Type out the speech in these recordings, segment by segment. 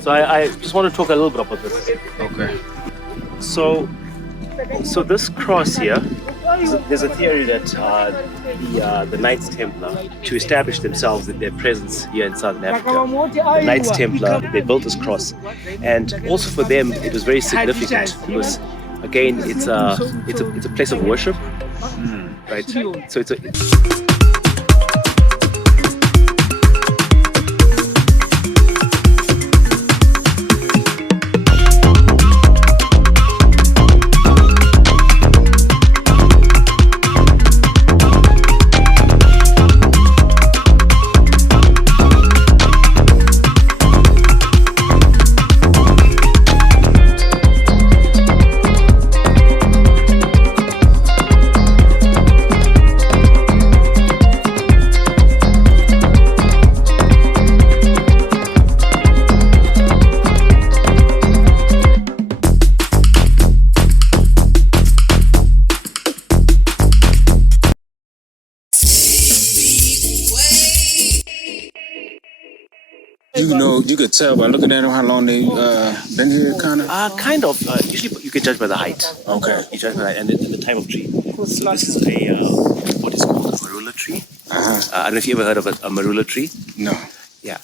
So I just want to talk a little bit about this. Okay. So this cross here, there's a theory that the Knights Templar, to establish themselves and their presence here in Southern Africa, the Knights Templar, they built this cross, and also for them it was very significant because, again, it's a place of worship, right? So it's a You could tell by looking at them how long they been here, kind of? kind of. Usually you can judge by the height. Okay. You judge by the height and the type of tree. So this is a, what is called a marula tree. I don't know if you ever heard of a marula tree. No. Yeah.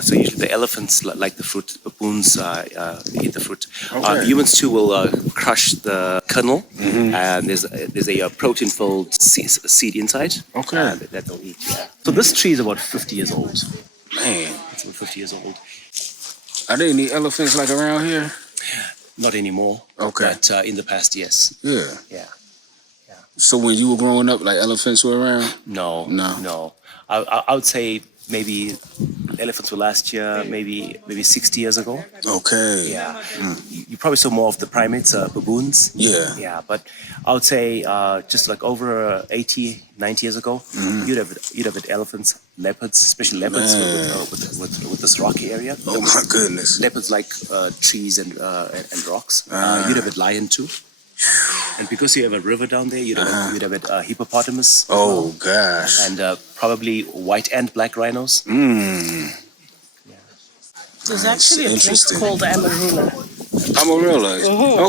So usually the elephants like the fruit, baboons eat the fruit. Okay. Humans too will crush the kernel, and there's a protein-filled seed inside. Okay. That they'll eat. Yeah. So this tree is about 50 years old. Man. It's about 50 years old. Are there any elephants like around here? Not anymore. Okay. But in the past, yes. Yeah. Yeah. So when you were growing up, like elephants were around? No. I would say maybe elephants were last year, maybe 60 years ago. Okay. Yeah. You probably saw more of the primates, baboons. Yeah. Yeah, but I would say just like over 80, 90 years ago, you'd have elephants, leopards, especially leopards with this rocky area. Oh my goodness. Leopards like trees and rocks. You'd have a lion too. And because you have a river down there, you'd have a hippopotamus. Oh gosh. And probably white and black rhinos. There's actually a drink called amarula. Amarula.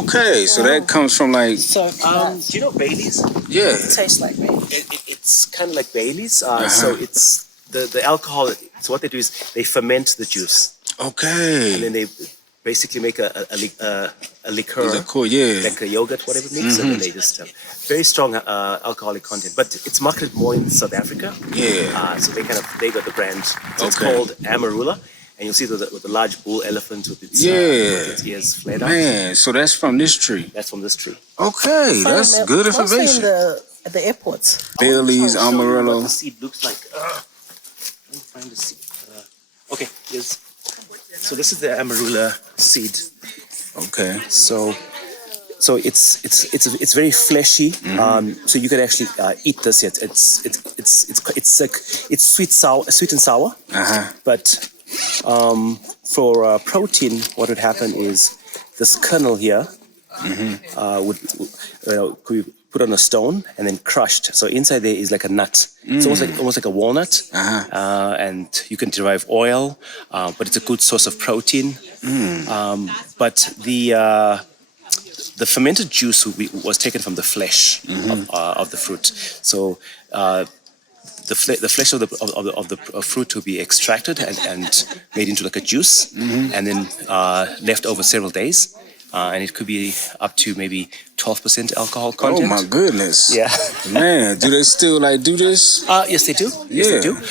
Okay, so that comes from like. So do you know Baileys? Yeah. it tastes like me. It's kind of like Baileys. So it's the alcohol. So what they do is they ferment the juice. Okay. And then they basically make a liqueur. Liqueur, yeah. Like a yogurt, whatever mix, and then they just very strong alcoholic content. But it's marketed more in South Africa. Yeah. So they got the brand. So it's called Amarula. And you'll see with the large bull elephant with its ears flared out. Man, so that's from this tree. That's from this tree. Okay, that's good Mostly information. at the airports. Baileys, I'll show you what Amarillo. the seed looks like. Let me find the seed. Okay, here's. So this is the Amarula seed. Okay. So it's very fleshy. So you could actually eat this. It's sweet and sour. But for protein, what would happen is this kernel here would be put on a stone and then crushed. So inside there is like a nut. It's almost like a walnut, and you can derive oil. But it's a good source of protein. But the fermented juice was taken from the flesh of the fruit. So the flesh of the fruit will be extracted and made into like a juice, and then left over several days. And it could be up to maybe 12% alcohol content. Oh my goodness! Yeah, man, do they still like do this? Yes, they do. Yes, they do.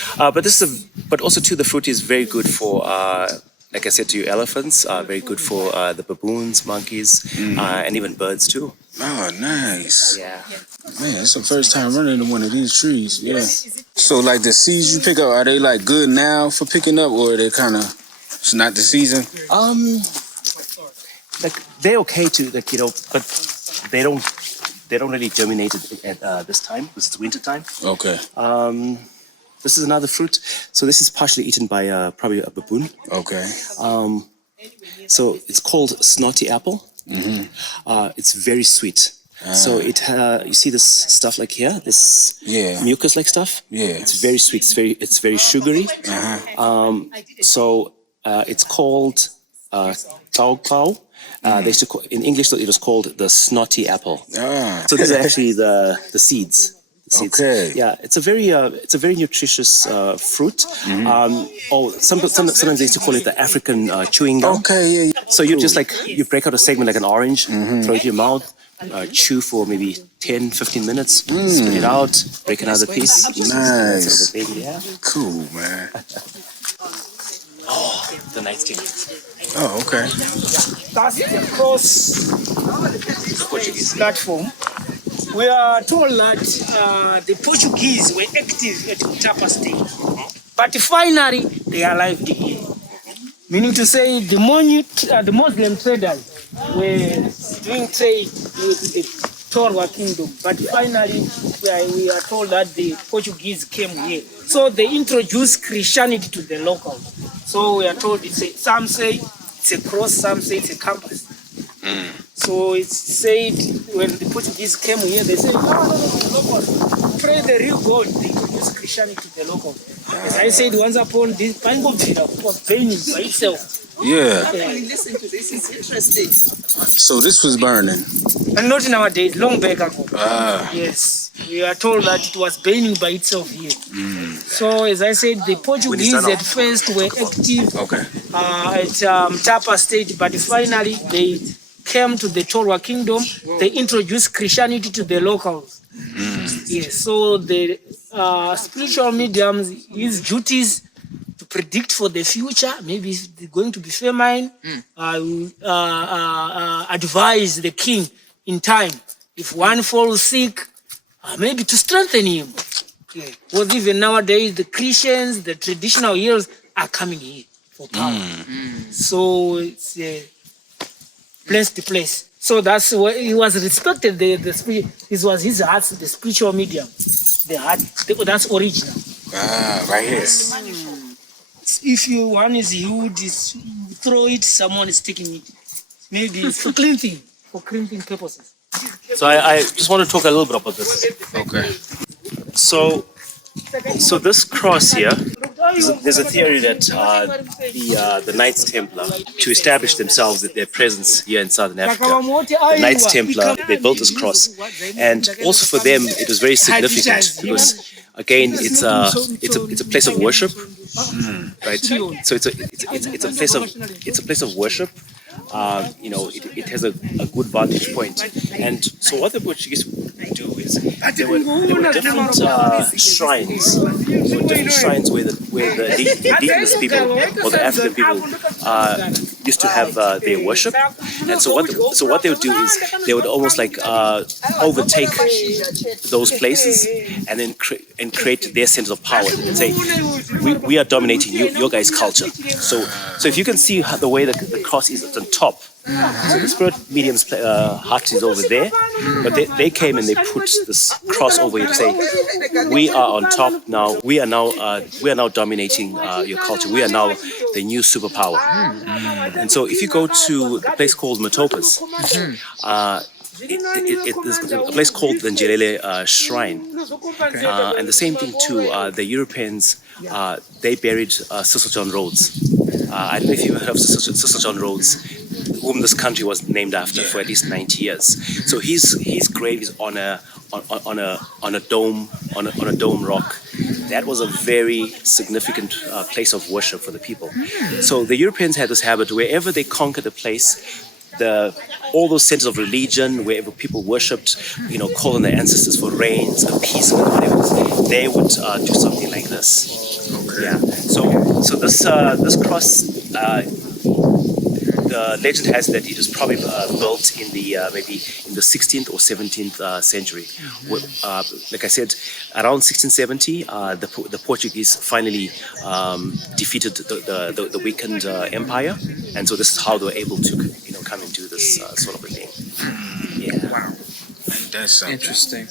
But also too, the fruit is very good for, like I said to you, elephants. Very good for the baboons, monkeys, and even birds too. Oh, nice. Yeah. Man, it's the first time running into one of these trees. Yeah. So like the seeds you pick up, are they like good now for picking up, or are they kind of it's not the season? Like they're okay to but they don't really germinate at this time because it's winter time. Okay. This is another fruit. So this is partially eaten by probably a baboon. Okay. So it's called snotty apple. It's very sweet. So it you see this stuff like here, this mucus like stuff. Yeah. It's very sweet. It's very sugary. So it's called tau. They used to call, in English it was called the snotty apple. Ah. So these are actually the seeds. Okay. Yeah, it's a very nutritious fruit. Sometimes they used to call it the African chewing gum. Okay, yeah. So you just like you break out a segment like an orange, throw it in your mouth, chew for maybe 10-15 minutes, spit it out, break another piece. Nice. Sort of a thing, yeah. Cool, man. The nice thing. Oh, okay. That's the cross Portuguese platform. We are told that the Portuguese were active at Utapa stage, but finally they arrived here. Meaning to say the Muslim traders were doing trade with the Torwa kingdom, but finally we are told that the Portuguese came here. So they introduced Christianity to the locals. So we are told some say it's a cross, some say it's a campus. So it's said when the Portuguese came here, they said, no, pray the real God. They introduced Christianity to the locals. As I said, once upon this Bango was burning by itself. Yeah. Listen to this, it's interesting. So this was burning. And not nowadays, long back ago. Ah. Yes. We are told that it was burning by itself here. So as I said, the Portuguese at first were active at Tapa state, but finally they came to the Torwa kingdom. They introduced Christianity to the locals. Yes. So the spiritual mediums, his duties to predict for the future, maybe it's going to be famine, advise the king in time. If one falls sick, maybe to strengthen him. Yeah. Because even nowadays, the Christians, the traditional healers are coming here for power. So it's place to place. So that's where he was respected. This was his heart, the spiritual medium. The heart, that's original. Ah, right here. If one is healed, you throw it, someone is taking it. Maybe it's for cleansing purposes. So I just want to talk a little bit about this. Okay. So this cross here, there's a theory that the Knights Templar, to establish themselves, their presence here in Southern Africa, the Knights Templar, they built this cross, and also for them it was very significant because again it's a place of worship, right? So it's a place of worship. It has a good vantage point. And so what the Portuguese would do is there were different shrines. There were different shrines where the indigenous people or the African people used to have their worship. And so what they would do is they would almost like overtake those places and then create their sense of power and say, we are dominating your guys' culture. So if you can see the way the cross is at the top, so the spirit medium's heart is over there, but they came and they put this cross over here to say, we are on top now. We are now dominating your culture. We are now the new superpower. And so if you go to a place called Matopas, there's a place called the Njelele Shrine, and the same thing too. The Europeans they buried Cecil John Rhodes. I don't know if you've heard of Cecil John Rhodes, whom this country was named after for at least 90 years. So his grave is on a dome rock. That was a very significant place of worship for the people. So the Europeans had this habit: wherever they conquered a place, all those centers of religion, wherever people worshipped, call on their ancestors for rains, and peace, and whatever, they would do something like this. Yeah. So this cross, the legend has that it was probably built in the maybe in the 16th or 17th century. Like I said, around 1670, the Portuguese finally defeated the weakened empire, and so this is how they were able to come and do this sort of a thing. Yeah. Wow. That's something. Interesting.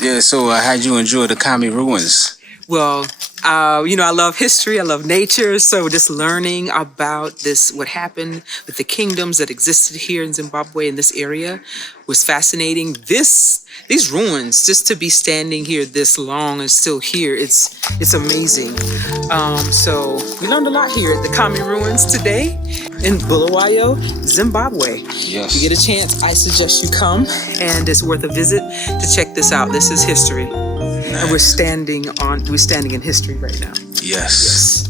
Yeah. So how'd you enjoy the Khami Ruins? Well, You know, I love history, I love nature, so just learning about this, what happened with the kingdoms that existed here in Zimbabwe in this area was fascinating. These ruins, just to be standing here this long and still here, it's amazing. So we learned a lot here at the Khami Ruins today in Bulawayo, Zimbabwe. Yes. If you get a chance, I suggest you come, and it's worth a visit to check this out. This is history. And we're standing in history right now. Yes.